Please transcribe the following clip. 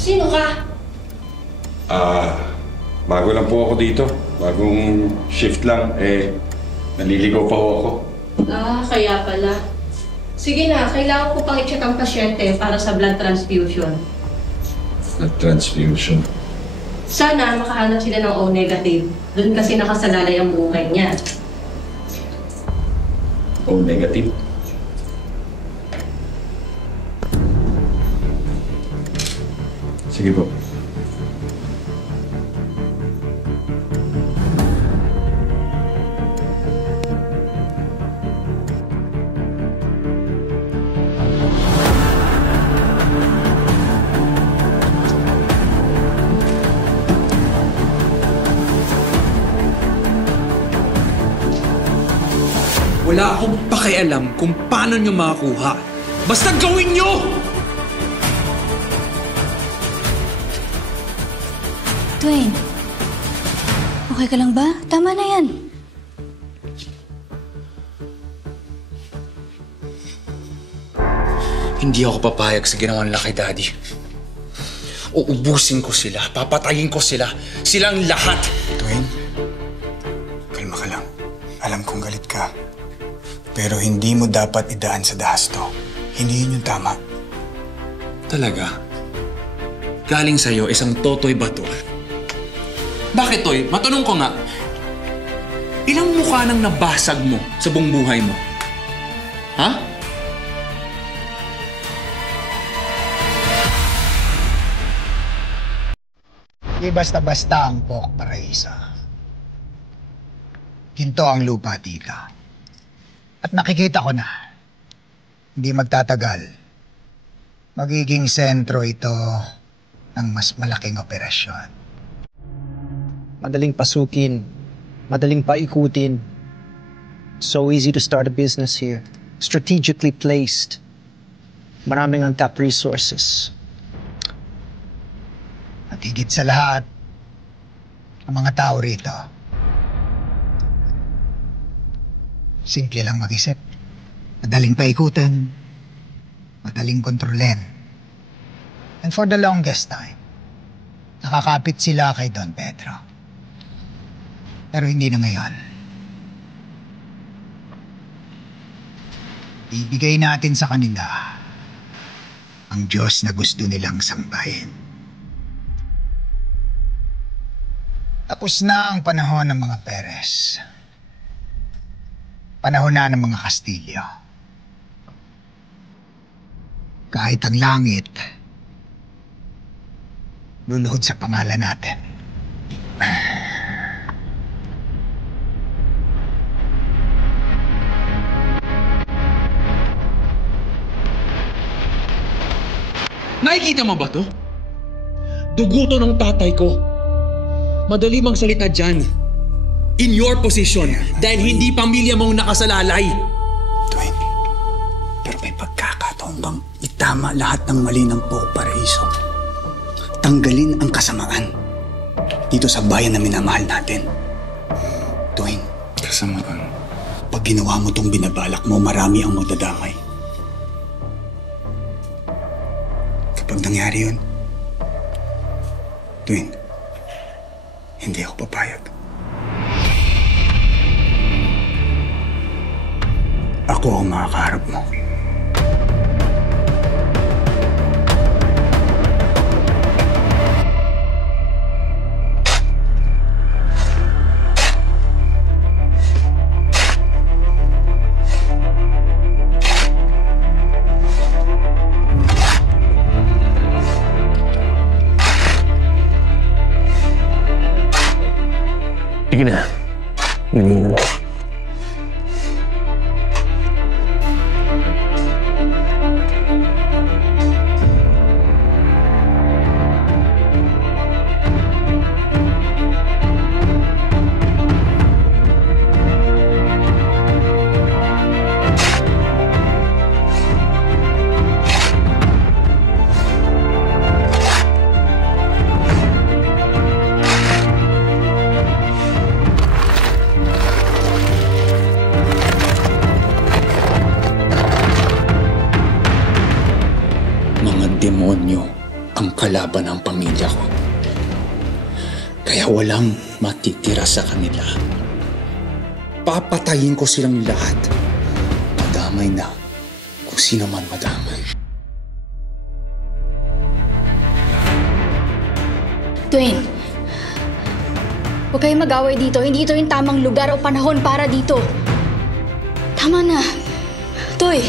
Sino ka? Bago lang po ako dito. Bagong shift lang. Naliligaw pa ho ako. Kaya pala. Sige na, kailangan ko pang i-check ang pasyente para sa blood transfusion. Blood transfusion? Sana makahanap sila ng O negative. Doon kasi nakasalalay ang buhay niya. O negative? Sige po. Wala akong pakialam kung paano nyo makakuha. Basta gawin nyo! Dwayne, okay ka lang ba? Tama na yan. Hindi ako papayag sa ginawa nila kay Daddy. Uubusin ko sila, papatayin ko sila, silang lahat. Dwayne, kalma ka lang. Alam kong galit ka. Pero hindi mo dapat idaan sa dahas to. Hindi yun yung tama. Talaga? Galing sa'yo isang totoy bato. Bakit, Toy? Matanong ko nga, ilang mukha nang nabasag mo sa buong buhay mo? Ha? Di basta-basta ang Pok Paraiso. Ginto ang lupa dito. At nakikita ko na, hindi magtatagal, magiging sentro ito ng mas malaking operasyon. Madaling pasukin, madaling paikutin. So easy to start a business here. Strategically placed. Maraming untapped resources. At higit sa lahat, ang mga tao rito, simple lang mag-isip. Madaling paikutan, madaling kontrolin. And for the longest time, nakakapit sila kay Don Pedro. Pero hindi na ngayon. Ibigay natin sa kanila ang Diyos na gusto nilang sambahin. Tapos na ang panahon ng mga Perez. Panahon na ng mga Castillo. Kahit ang langit, luluhod sa pangalan natin. Nakikita mo ba to? Dugo to ng tatay ko. Madali mang salita dyan. In your position, dahil hindi pamilya mong nakasalalay. Dwayne, pero may pagkakataon bang itama lahat ng mali ng Pok Paraiso? Tanggalin ang kasamaan dito sa bayan na minamahal natin. Dwayne, Kasamaan? pag ginawa mo tong binabalak mo, marami ang magdadamay. Kapag nangyari yun, Dwayne, hindi ako papayag. Ako ang makakaharap mo. Sige na. Hindi na. ang kalaban ng pamilya ko. Kaya walang matitira sa kanila. Papatayin ko silang lahat. Madamay na kung sino man madamay. Dwayne, huwag kayong mag-away dito. Hindi ito yung tamang lugar o panahon para dito. Tama na. Toy,